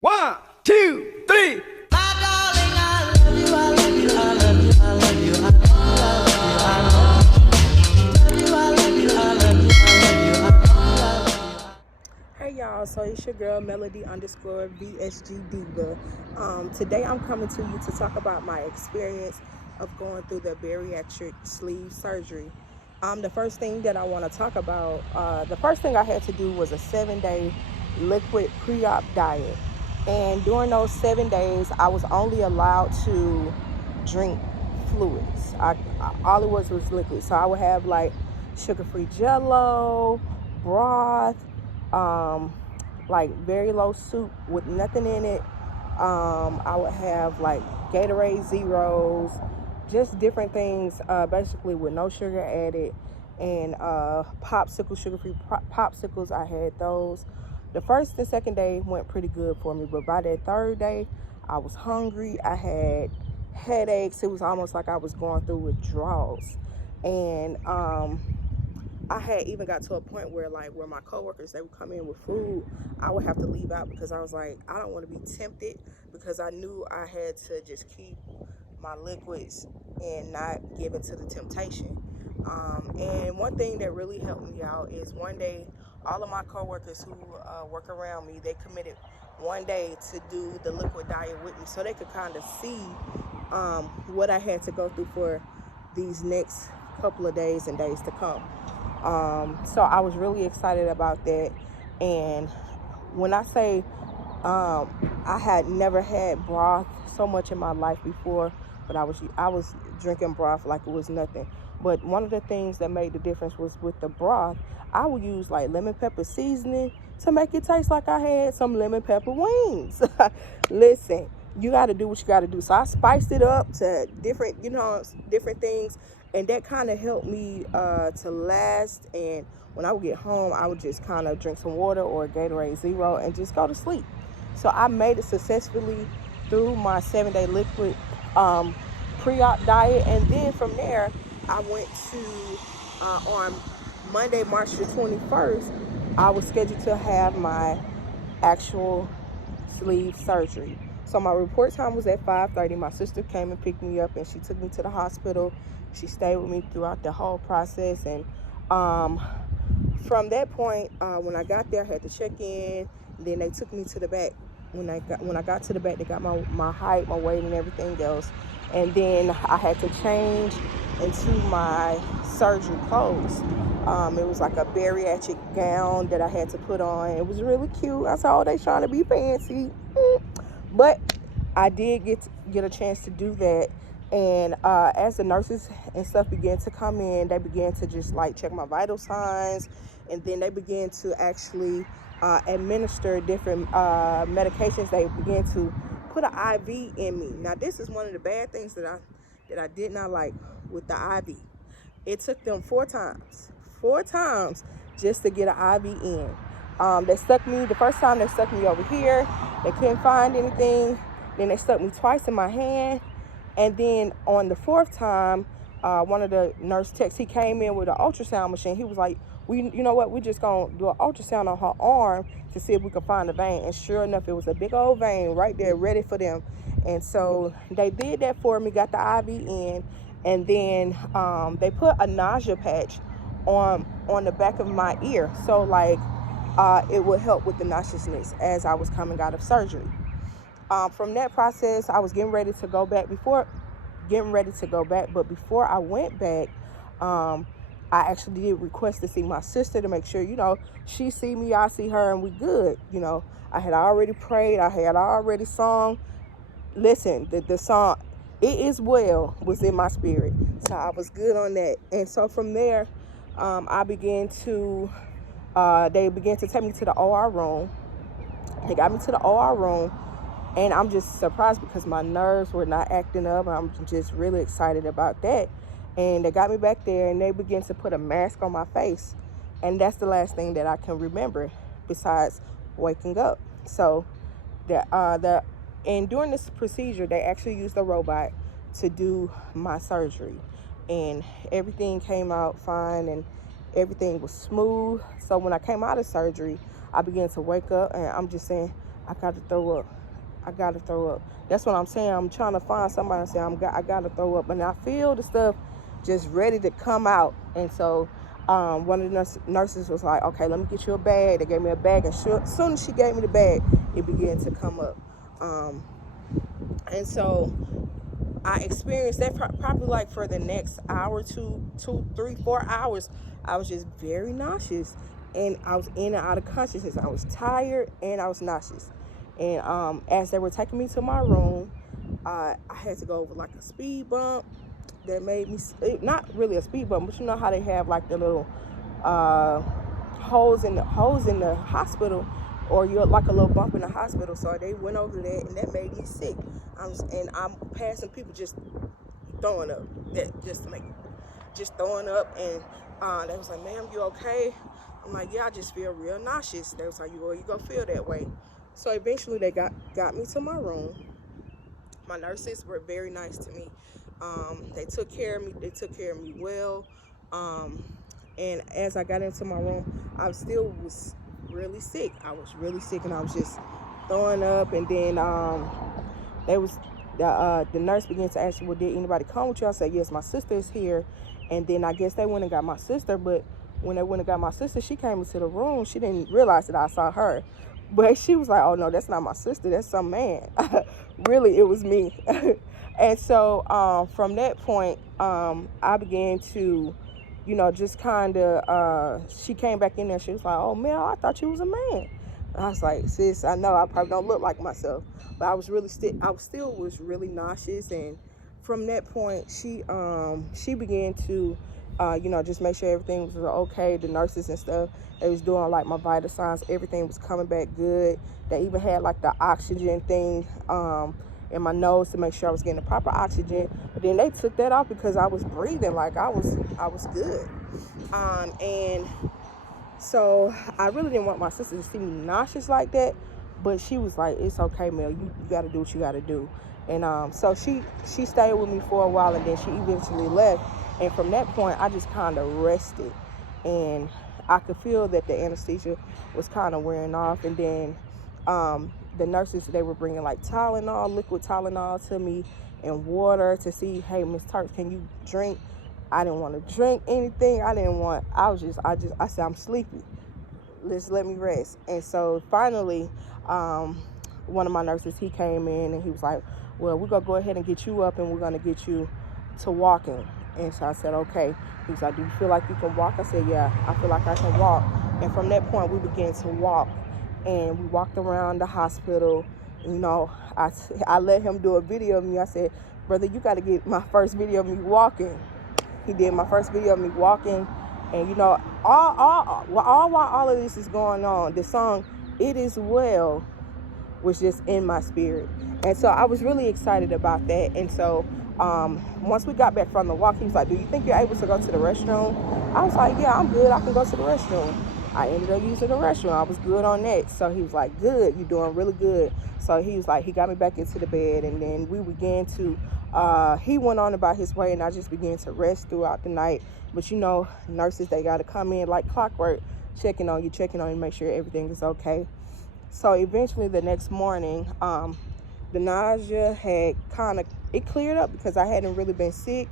One, two, three. Hey y'all, so it's your girl Melody underscore VSG Diva. Today I'm coming to you to talk about my experience of going through the bariatric sleeve surgery. The first thing that I want to talk about, the first thing I had to do was a 7-day liquid pre-op diet. And during those 7 days, I was only allowed to drink fluids. All it was liquid. So I would have like sugar-free jello, broth, like very low soup with nothing in it. I would have like Gatorade Zeros, just different things, basically with no sugar added, and popsicles, sugar-free popsicles. I had those. The first and second day went pretty good for me, but by that third day, I was hungry. I had headaches. It was almost like I was going through withdrawals, and I had even got to a point where my coworkers, they would come in with food, I would have to leave out because I was like, I don't want to be tempted, because I knew I had to just keep my liquids and not give in to the temptation. And one thing that really helped me out is one day, all of my coworkers who work around me, they committed one day to do the liquid diet with me, so they could kind of see what I had to go through for these next couple of days and days to come. So I was really excited about that. And when I say I had never had broth so much in my life before, but I was drinking broth like it was nothing. But one of the things that made the difference was with the broth, I would use like lemon pepper seasoning to make it taste like I had some lemon pepper wings. Listen, you got to do what you got to do. So I spiced it up to different, different things, and that kind of helped me to last. And when I would get home, I would just kind of drink some water or a Gatorade Zero and just go to sleep. So I made it successfully through my 7-day liquid pre-op diet, and then from there I went to on Monday, March the 21st, I was scheduled to have my actual sleeve surgery. So my report time was at 5:30. My sister came and picked me up, and she took me to the hospital. She stayed with me throughout the whole process, and from that point, when I got there, I had to check in. Then they took me to the back. When I got to the back, they got my height, my weight, and everything else. And then I had to change into my surgery clothes. It was like a bariatric gown that I had to put on. It was really cute. I said, oh, they trying to be fancy. But I did get a chance to do that. And as the nurses and stuff began to come in, they began to just like check my vital signs, and then they began to actually administer different medications. They began to put an IV in me. Now, this is one of the bad things that I did not like with the IV. It took them four times just to get an IV in. They stuck me, the first time they stuck me over here, they couldn't find anything. Then they stuck me twice in my hand. And then on the fourth time, one of the nurse techs, he came in with an ultrasound machine. He was like, you know what, we're just gonna do an ultrasound on her arm to see if we can find a vein. And sure enough, it was a big old vein right there ready for them. And so they did that for me, got the IV in, and then they put a nausea patch on the back of my ear. So like it would help with the nauseousness as I was coming out of surgery. From that process, I was getting ready to go back. But before I went back, I actually did request to see my sister to make sure, she see me, I see her, and we good. I had already prayed, I had already sung. Listen, the song, It Is Well, was in my spirit. So I was good on that. And so from there, they began to take me to the OR room. They got me to the OR room. And I'm just surprised because my nerves were not acting up. I'm just really excited about that. And they got me back there, and they began to put a mask on my face. And that's the last thing that I can remember besides waking up. So and during this procedure, they actually used a robot to do my surgery. And everything came out fine, and everything was smooth. So when I came out of surgery, I began to wake up, and I'm just saying, I gotta throw up. I gotta throw up. That's what I'm saying. I'm trying to find somebody and say I gotta throw up, and I feel the stuff just ready to come out. And so one of the nurses was like, "Okay, let me get you a bag." They gave me a bag, and as soon as she gave me the bag, it began to come up. And so I experienced that probably like for the next hour, 2, 3, 4 hours. I was just very nauseous, and I was in and out of consciousness. I was tired and I was nauseous. And as they were taking me to my room, I had to go over like a speed bump that made me, not really a speed bump, but you know how they have like the little holes in the hospital, or you're like a little bump in the hospital. So they went over that, and that made me sick. I'm passing people just throwing up, just throwing up, and they was like, "Ma'am, you okay?" I'm like, "Yeah, I just feel real nauseous." They was like, you gonna feel that way." So eventually they got me to my room. My nurses were very nice to me. They took care of me. They took care of me well. And as I got into my room, I still was really sick. I was really sick, and I was just throwing up. And then the nurse began to ask me, "Well, did anybody come with you?" I said, "Yes, my sister is here." And then I guess they went and got my sister. But when they went and got my sister, she came into the room. She didn't realize that I saw her. But she was like, "Oh, no, that's not my sister. That's some man." Really, it was me. And so from that point, I began to, just kind of, she came back in there. She was like, "Oh, Mel, I thought you was a man." And I was like, "Sis, I know I probably don't look like myself." But I was still was really nauseous. And from that point, she began to, just make sure everything was okay. The nurses and stuff, they was doing like my vital signs. Everything was coming back good. They even had like the oxygen thing in my nose to make sure I was getting the proper oxygen. But then they took that off because I was breathing like I was good. And so I really didn't want my sister to see me nauseous like that. But she was like, "It's okay, Mel. You got to do what you got to do." And so she stayed with me for a while, and then she eventually left. And from that point, I just kind of rested. And I could feel that the anesthesia was kind of wearing off. And then the nurses, they were bringing like Tylenol, liquid Tylenol to me, and water to see, "Hey, Miss Turks, can you drink?" I didn't want to drink anything. I said, "I'm sleepy. Let me rest." And so finally, one of my nurses, he came in and he was like, "Well, we're going to go ahead and get you up, and we're going to get you to walking." And so I said, "Okay." He was like, "Do you feel like you can walk?" I said, "Yeah, I feel like I can walk." And from that point, we began to walk, and we walked around the hospital. I let him do a video of me. I said, "Brother, you got to get my first video of me walking." He did my first video of me walking. And while all of this is going on, the song "It Is Well" was just in my spirit. And so I was really excited about that. And so once we got back from the walk, he was like, "Do you think you're able to go to the restroom?" I was like, "Yeah, I'm good. I can go to the restroom." I ended up using the restroom. I was good on that. So he was like, "Good, you're doing really good." So he was like, he got me back into the bed, and then we began to, he went on about his way, and I just began to rest throughout the night. But nurses, they got to come in like clockwork, checking on you, make sure everything is okay. So eventually the next morning, the nausea had it cleared up because I hadn't really been sick.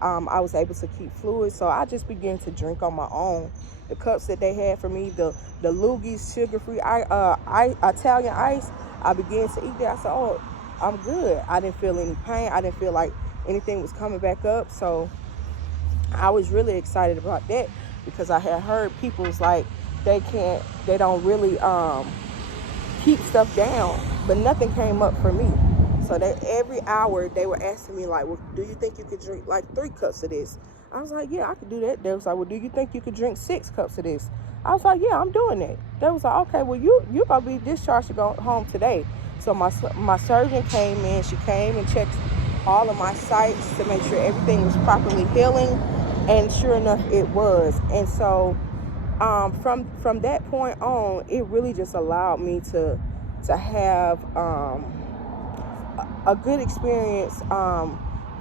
I was able to keep fluid, so I just began to drink on my own. The cups that they had for me, the Lugie's sugar-free Italian ice, I began to eat that. I said, "Oh, I'm good." I didn't feel any pain. I didn't feel like anything was coming back up. So I was really excited about that because I had heard people's like they don't really keep stuff down, but nothing came up for me. So that every hour they were asking me like, "Well, do you think you could drink like 3 cups of this?" I was like, "Yeah, I could do that." They was like, "Well, do you think you could drink 6 cups of this?" I was like, "Yeah, I'm doing that." They was like, "Okay, well, you gonna be discharged to go home today." So my surgeon came in. She came and checked all of my sites to make sure everything was properly healing, and sure enough, it was. And so from that point on, it really just allowed me to have a good experience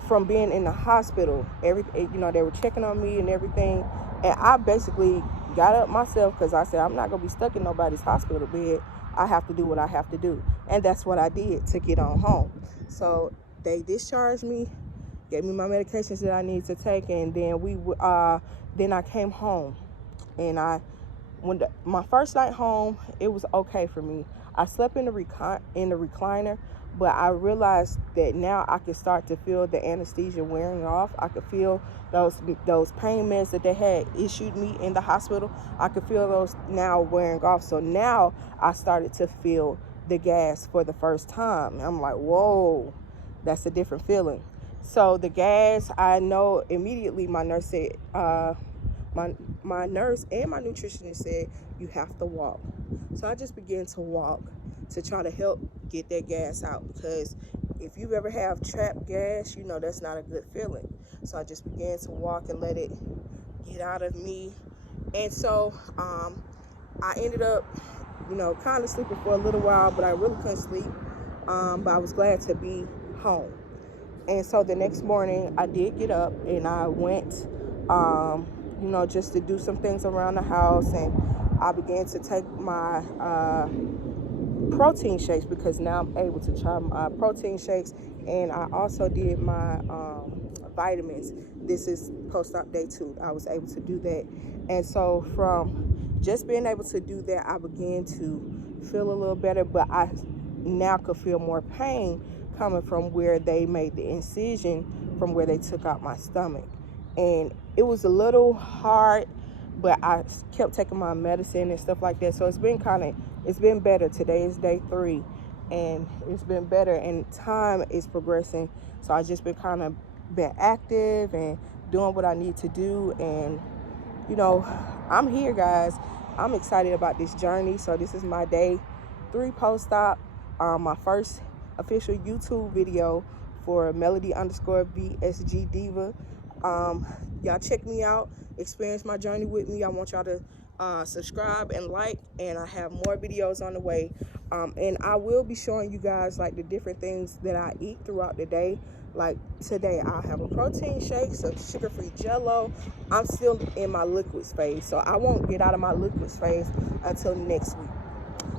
from being in the hospital. They were checking on me and everything, and I basically got up myself because I said, "I'm not gonna be stuck in nobody's hospital bed. I have to do what I have to do. And that's what I did to get on home. So they discharged me, gave me my medications that I need to take, and then then I came home. And my first night home, it was okay for me. I slept in the recliner, but I realized that now I could start to feel the anesthesia wearing off. I could feel those pain meds that they had issued me in the hospital. I could feel those now wearing off. So now I started to feel the gas for the first time. I'm like, whoa, that's a different feeling. So the gas, I know immediately my nurse said, my nurse and my nutritionist said, you have to walk. So I just began to walk to try to help get that gas out, because if you've ever have trapped gas, you know that's not a good feeling. So I just began to walk and let it get out of me. And so I ended up, kind of sleeping for a little while, but I really couldn't sleep. But I was glad to be home. And so the next morning I did get up and I went, just to do some things around the house, and I began to take my protein shakes, because now I'm able to try my protein shakes, and I also did my vitamins. This is post-op day 2. I was able to do that, and so from just being able to do that, I began to feel a little better, but I now could feel more pain coming from where they made the incision, from where they took out my stomach. And it was a little hard, but I kept taking my medicine and stuff like that. So it's been better. Today is day 3, and it's been better, and time is progressing. So I just been active and doing what I need to do. And I'm here, guys. I'm excited about this journey. So this is my day 3 post-op, my first official YouTube video for Melody_VSG Diva. Y'all check me out, experience my journey with me. I want y'all to subscribe and like, and I have more videos on the way. And I will be showing you guys like the different things that I eat throughout the day. Like today I'll have a protein shake, some sugar-free jello. I'm still in my liquids phase, so I won't get out of my liquids phase until next week.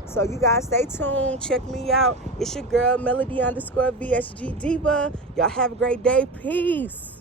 So you guys stay tuned, check me out. It's your girl Melody_VSG Diva. Y'all have a great day. Peace.